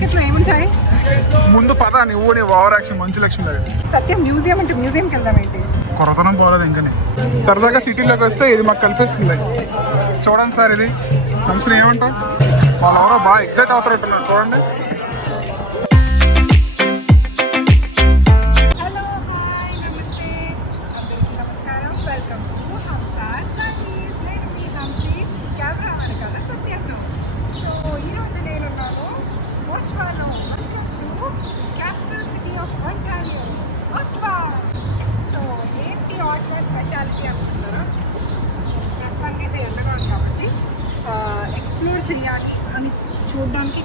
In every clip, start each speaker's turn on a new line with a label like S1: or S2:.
S1: మార్కెట్లో ఏముంటాయి?
S2: ముందు పద నువ్వు నీ ఓవర్ యాక్షన్ మంచి లక్ష్మి
S1: సత్యం మ్యూజియం అంటే మ్యూజియంకి వెళ్దాం ఏంటి
S2: కొరతనం పోలేదు ఇంకనే. సరదాగా సిటీలోకి వస్తే ఇది మాకు కల్పిస్తుంది చూడండి సార్ ఇది. హంసలు ఏమంటావు వాళ్ళు ఎవరో బాగా ఎగ్జైట్ అవుతారంటున్నారు చూడండి.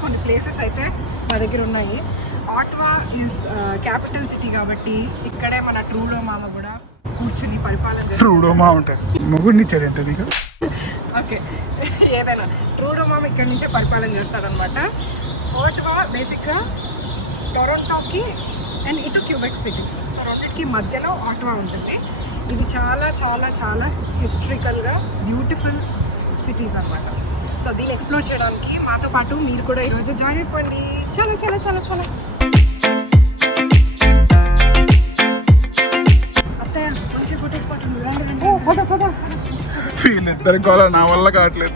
S1: కొన్ని ప్లేసెస్ అయితే మా దగ్గర ఉన్నాయి. ఆట్వా ఈజ్ క్యాపిటల్ సిటీ కాబట్టి ఇక్కడే మన ట్రూడో మామ కూడా కూర్చుని పరిపాలన చేస్తారు
S2: ట్రూడోమా ఉంటాయి మొగుడిని ఇచ్చాడంటే నీకు?
S1: ఓకే ఏదైనా. ట్రూడో మామ ఇక్కడ నుంచే పరిపాలన చేస్తాడనమాట ఓట్వా బేసిక్గా టొరంటోకి అండ్ ఇటు క్యూబెక్ సిటీ సో రెండింటికి మధ్యలో ఆటోవా ఉంటుంది. ఇవి చాలా చాలా చాలా హిస్టరికల్గా బ్యూటిఫుల్ సిటీస్ అన్నమాట. సో దీన్ని ఎక్స్ప్లోర్ చేయడానికి మాతో పాటు మీరు కూడా ఈరోజు జాయిన్ అయిపోండి. చాలా చాలా చాలా చాలా.
S2: వీళ్ళిద్దరి నా వల్ల కావట్లేదు.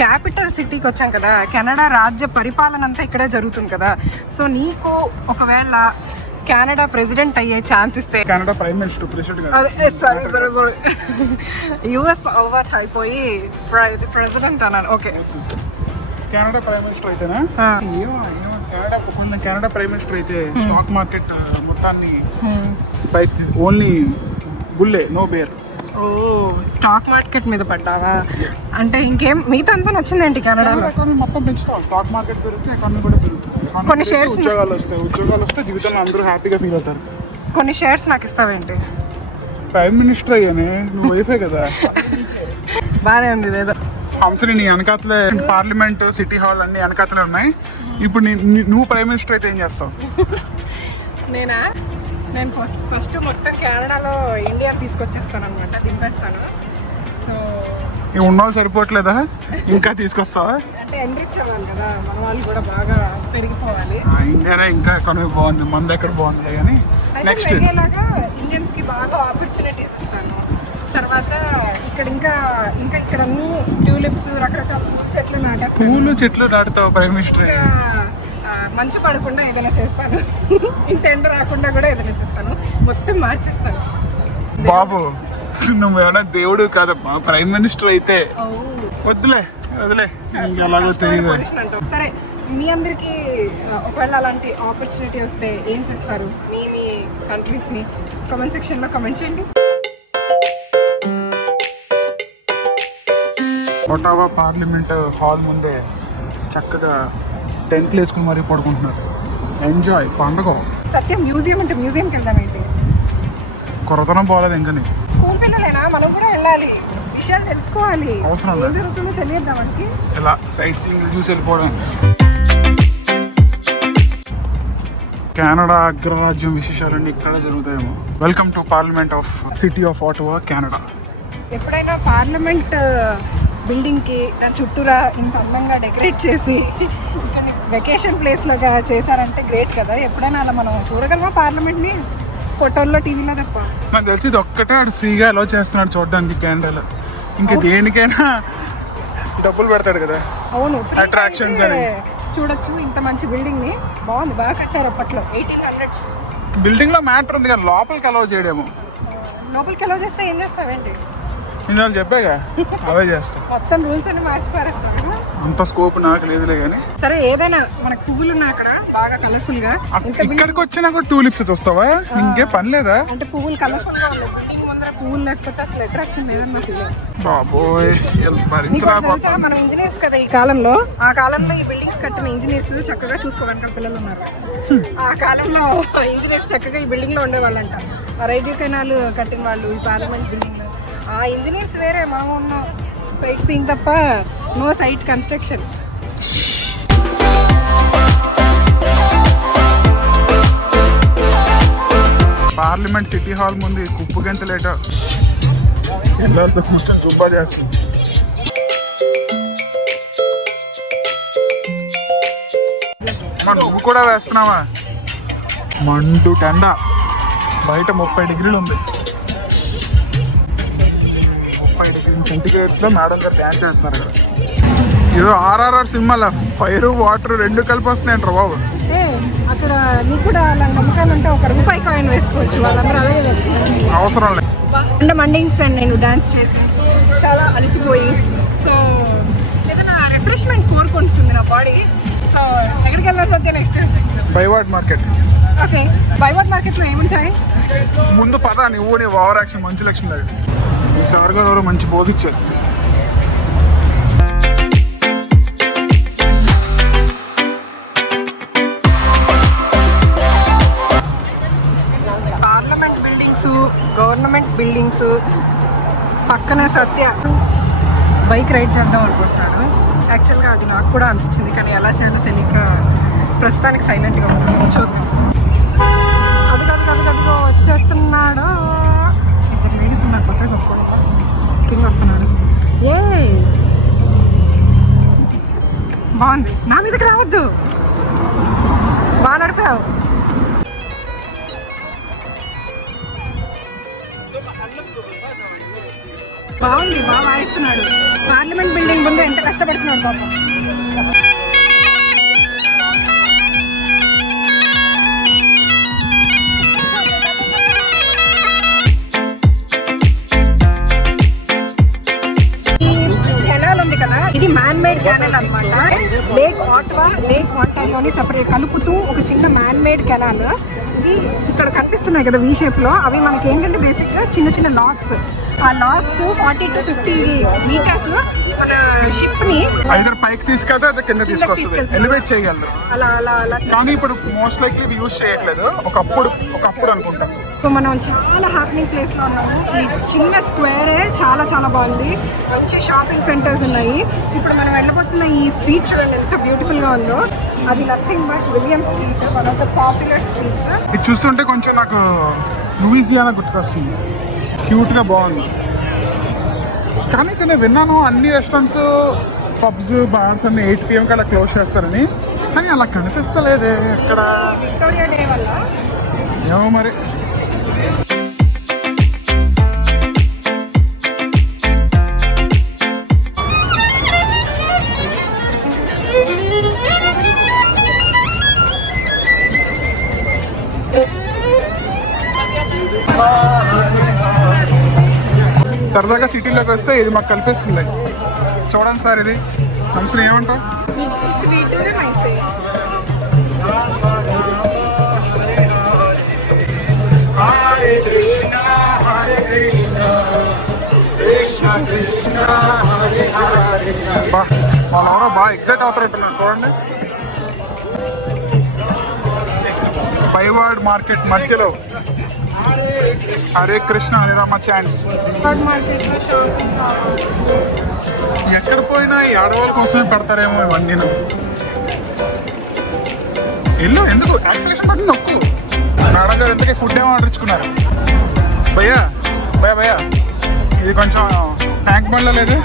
S1: క్యాపిటల్ సిటీకి వచ్చాం కదా. కెనడా రాజ్య పరిపాలన అంతా ఇక్కడే జరుగుతుంది కదా. సో నీకు ఒకవేళ కెనడా ప్రెసిడెంట్ అయ్యే ఛాన్స్ ఇస్తే.
S2: కెనడా ప్రైమ్ మినిస్టర్ ప్రెసిడెంట్
S1: సరే సరే సరే యుఎస్ అవ్వచ్చు అయిపోయి ప్రెసిడెంట్ అన్నాను. ఓకే
S2: కెనడా ప్రైమ్ మినిస్టర్ అయితేనా? కెనడా కొంచెం కెనడా ప్రైమ్ మినిస్టర్ అయితే స్టాక్ మార్కెట్ మొత్తాన్ని ఓన్లీ బుల్లే నో బేర్
S1: ఓ స్టాక్ మార్కెట్ మీద పడ్డావా? అంటే ఇంకేం మిగతా అంతా నచ్చిందేంటి
S2: ఎకానమీ మొత్తం పెంచుతాం. స్టాక్ మార్కెట్ పెరిగితే ఎకానమీ కూడా పెరుగుతుంది.
S1: కొన్ని ని-
S2: ఉద్యోగాలు వస్తాయి. ఉద్యోగాలు వస్తే జీవితంలో అందరూ హ్యాపీగా ఫీల్ అవుతారు.
S1: కొన్ని షేర్స్ నాకు ఇస్తావేంటి?
S2: ప్రైమ్ మినిస్టర్ అయ్యానే నువ్వు వైఫే కదా.
S1: బాగానే ఉంది ఇదేదో
S2: హంసని నీ వెనకాతలే పార్లమెంట్ సిటీ హాల్ అన్ని వెనకాతలే ఉన్నాయి. ఇప్పుడు నీ- నీ- నువ్వు ప్రైమ్ మినిస్టర్ అయితే ఏం చేస్తావు?
S1: నేనా? నేను ఫస్ట్ ఫస్ట్ మొత్తం కెనడాలో ఇండియా తీసుకొచ్చేస్తాను అనమాట దింపేస్తాను. సో
S2: ఈ ఉన్నోళ్ళు సరిపోవట్లేదా? ఇంకా తీసుకొస్తావా?
S1: అంటే అవ్వాలి కదా మన వాళ్ళు కూడా బాగా పెరిగిపోవాలి.
S2: ఇండియానే ఇంకా ఎకానమీ బాగుంది మంది ఎక్కడ బాగుంది కానీ నెక్స్ట్
S1: పెరిగేలాగా ఇండియన్స్కి బాగా ఆపర్చునిటీస్ ఇస్తాను. తర్వాత ఇక్కడ ఇంకా ఇంకా ఇక్కడ అన్ని ట్యూలిప్స్ రకరకాల పూల చెట్లు నాటేస్తాను.
S2: పూలు చెట్లు నాటుతావు ప్రైమ్ మినిస్టర్
S1: మంచు పడకుండా ఏదైనా చేస్తాను. ఇంత ఎండ రాకుండా కూడా ఏదైనా చేస్తాను. మొత్తం మార్చేస్తాను.
S2: బాబు నువ్వు ఏమైనా దేవుడు కాదమ్మా ప్రైమ్ మినిస్టర్ అయితే. వద్దులే. వదిలే. ఎలాగో తెలియదు.
S1: సరే మీ అందరికి ఒకవేళ అలాంటి ఆపర్చునిటీ వస్తే ఏం చేస్తారు? మీ మీ కంట్రీస్ని కామెంట్ సెక్షన్లో కమెంట్ చేయండి.
S2: ఒటావా పార్లమెంట్ హాల్ ముందే చక్కగా టెంట్లు వేసుకుని మరీ పడుకుంటున్నారు. ఎంజాయ్ పండగ.
S1: సత్యం మ్యూజియం అంటే మ్యూజియంకి వెళ్దాం ఏంటి?
S2: కొరతనం పోలేదు ఇంకా
S1: స్కూల్ పిల్లలేనా? మనం కూడా వెళ్ళాలి. విషయాలు తెలుసుకోవాలి.
S2: అవసరం
S1: ఏం. జరుగుతుందో తెలియద్దా మనకి.
S2: ఇలా సైట్ సీయింగ్ చూసి వెళ్ళిపోవడం. కెనడా అగ్రరాజ్యం విశేషాలన్నీ ఇక్కడ జరుగుతాయేమో. Welcome to parliament of city of Ottawa Canada
S1: ఎప్పుడైనా పార్లమెంట్ బిల్డింగ్కి దాని చుట్టూరా ఇంత అందంగా డెకరేట్ చేసి ఇక్కడ వెకేషన్ ప్లేస్లోగా చేశారంటే గ్రేట్ కదా. ఎప్పుడైనా అలా మనం చూడగలమా పార్లమెంట్ని? ఫోటోల్లో టీవీలో తప్ప.
S2: నాకు తెలిసి ఇది ఒక్కటే ఆడు ఫ్రీగా అలో చేస్తున్నాడు చూడడానికి కెనడాలో ఇంకా దేనికైనా డబ్బులు పెడతాడు కదా.
S1: అవును అయితే
S2: అని.
S1: చూడొచ్చు ఇంత మంచి బిల్డింగ్ని బాగుంది బాగా కట్టారు అప్పట్లో. ఎయిటీన్ హండ్రెడ్స్
S2: బిల్డింగ్లో మ్యాటర్ ఉంది కానీ లోపలికి అలౌ చేయడేమో.
S1: లోపలికి ఎలా చేస్తే ఏం చేస్తావేంటి?
S2: నేను వాళ్ళు చెప్పాగా అవే చేస్తా.
S1: మొత్తం రూల్స్ అన్ని మార్చి పారేస్తావు కదా.
S2: అంత స్కోప్ నాకు లేదులే కానీ
S1: సరే ఏదైనా మనకు పువ్వులు ఉన్నాయి అక్కడ బాగా కలర్ఫుల్గా. బిల్డింగ్
S2: ఇక్కడికి వచ్చినా కూడా టూలిప్స్ చూస్తావా? ఇంకే పని లేదా?
S1: అంటే పువ్వులు కలర్ఫుల్గా పువ్వులు లేకపోతే అసలు అట్రాక్షన్ లేదన్న ఫీలింగ్
S2: బాబోయ్
S1: మనం ఇంజనీర్స్ కదా ఈ కాలంలో? ఆ కాలంలో ఈ బిల్డింగ్స్ కట్టిన ఇంజనీర్స్ చక్కగా చూసుకోవడానికి పిల్లలు ఉన్నారు. ఆ కాలంలో ఇంజనీర్స్ చక్కగా ఈ బిల్డింగ్లో ఉండేవాళ్ళంట. రైల్వే కెనాల్ కట్టిన వాళ్ళు ఈ పార్లమెంట్ బిల్డింగ్ ఆ ఇంజనీర్స్ వేరే మనం ఉన్నాం సైట్ సీయింగ్ తప్ప no site construction
S2: parliament city hall ముందు కుప్పు గంతలేట. పిల్లలతో కూర్చొని దుబ్బా చేస్తుంది. అమ్మ నువ్వు కూడా వేస్తున్నావా? మండు టెండ. బయట ముప్పై డిగ్రీలు ఉంది. ముప్పై డిగ్రీ సెంటిగ్రేడ్స్లో మేడం గారు డ్యాన్స్ చేస్తున్నారు ఇక్కడ ఏదో ఆర్ఆర్ఆర్ సినిమాలో ఫైర్ వాటర్ రెండు కలిపి వస్తున్నాయంటారు బాబు.
S1: అక్కడ నీకు కూడా అలా నమ్మకాలంటే ఒక రూపాయి కాయిన్ వేసుకోవచ్చు వాళ్ళందరూ అలాగే.
S2: అవసరం లేదు.
S1: అంటే మండింగ్స్ అండ్ నేను డాన్స్ చేసి చాలా అలసిపోయి సో ఏదైనా రిఫ్రెష్మెంట్ కోరుకుంటుంది నా బాడీ సో ఎక్కడికి వెళ్ళకపోతే next
S2: ByWard market
S1: okay ByWard మార్కెట్లో ఏముంటాయి?
S2: ముందు పద నువ్వు నీ ఓవర్ యాక్షన్ మంచి లక్ష్మి ఈ సార్ గారు మంచి బోధించారు.
S1: గవర్నమెంట్ బిల్డింగ్స్ పక్కన సత్య బైక్ రైడ్ చేద్దాం అనుకుంటున్నాను. యాక్చువల్గా అది నాకు కూడా అనిపించింది కానీ ఎలా చేయాలో తెలియక ప్రస్తుతానికి సైలెంట్గా ఉంటుంది బాగుంది బాగా వాయిస్తున్నాడు. పార్లమెంట్ బిల్డింగ్ ముందు ఎంత కష్టపడుతున్నాడు పాపం. కెనాల్ ఉంది కదా ఇది మ్యాన్ మేడ్ కెనాల్ అన్నమాట లేక్ ఆట్వా లేక్ ఆట్వాలోని సపరేట్ కలుపుతూ ఒక చిన్న మ్యాన్ మేడ్ కెనాల్ ఇది ఇక్కడ కనిపిస్తున్నాయి కదా వీ షేప్లో. అవి మనకి ఏంటంటే బేసిక్గా చిన్న చిన్న లాక్స్ ఆ locks forty two fifty meters మన షిప్ని
S2: ఐదర్ పైకి తీసుకెళ్తే అయితే కింద తీసుకొస్తుంది. ఎలివేట్ చేయగలరు.
S1: అలా అలా అలా.
S2: కానీ ఇప్పుడు మోస్ట్ లైక్లీ యూజ్ చేయట్లేదు. ఒకప్పుడు ఒకప్పుడు అనుకుంటా.
S1: సో మనం చాలా హ్యాపీనింగ్ ప్లేస్లో ఉన్నాము. ఈ చిన్న స్క్వేరే చాలా చాలా బాగుంది. మంచి షాపింగ్ సెంటర్స్ ఉన్నాయి. ఇప్పుడు మనం వెళ్ళబోతున్న ఈ స్ట్రీట్ చూడండి ఎంత బ్యూటిఫుల్గా ఉందో. అది nothing but William street one of the popular streets
S2: ఇది చూస్తుంటే కొంచెం నాకు లూయిజియానా గుర్తుకొస్తుంది. క్యూట్గా బాగుంది. కానీ ఇక్కడ నేను విన్నాను అన్ని రెస్టారెంట్స్ పబ్స్ బార్స్ అన్ని ఎయిట్ పిఎంకి అలా క్లోజ్ చేస్తారని. కానీ అలా కనిపిస్తలేదే ఎక్కడ.
S1: విక్టోరియా డే వల్ల.
S2: ఏమో మరి. సరదాగా సిటీలోకి వస్తే ఇది మాకు కనిపిస్తుంది చూడండి సార్ ఇది. మనసులో ఏమంటావు?
S1: స్వీట్
S2: బా వాళ్ళు ఎవరో బాగా ఎగ్జైట్ అవుతారంటున్నారు చూడండి. బైవాడ్ మార్కెట్ మధ్యలో. హరే కృష్ణ హరే రామ ఛాన్స్ ఎక్కడ పోయినా ఈ ఆడవాళ్ళ కోసమే పెడతారేమో ఇవన్నీ ఎల్లు ఎందుకు? యాక్సిలేషన్ బట్టి నొక్కు. మేడం గారు ఎందుకే ఫుడ్ ఏమో ఆర్డర్ ఇచ్చుకున్నారు? భయ్యా భయ్యా భయ్యా. ఇది కొంచెం ట్యాంక్ బండ్లో లేదు?